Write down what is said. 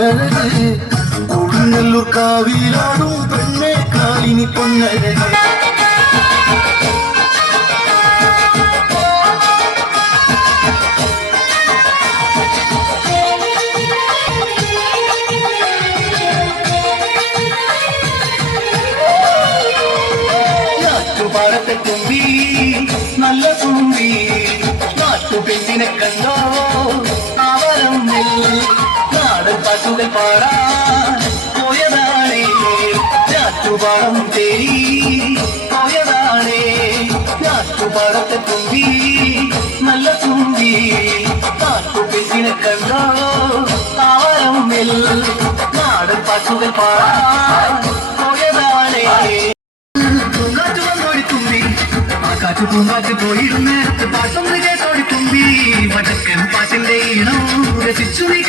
മാരഴക് കൊടുങ്ങല്ലൂർ കാവിലാടും പെണ്ണെ കാലിനി പൊന്നഴക് പാടത്തെ തുമ്പി നല്ല തുമ്പി നാട്ടുപെണ്ണിനെ കണ്ടോ അവരം നാടൻ പാട്ടുകൾ പാടാൻ പോയതാണേ നാട്ടുപാടം തേടി പോയതാണേ നാട്ടുപാടത്തെ തുമ്പി നല്ല തുമ്പി നാട്ടുപെണ്ണിനെ കണ്ടോ അവരം നാടൻ പാട്ടുകൾ പാടാൻ പോയതാണേ കാറ്റു പൂങ്കാറ്റ് പോയിരുന്ന് പാട്ടൊന്ന് കേട്ടോടി തുമ്പി വടക്കൻ പാട്ടിന്റെ ഈണം രസിച്ചു നീ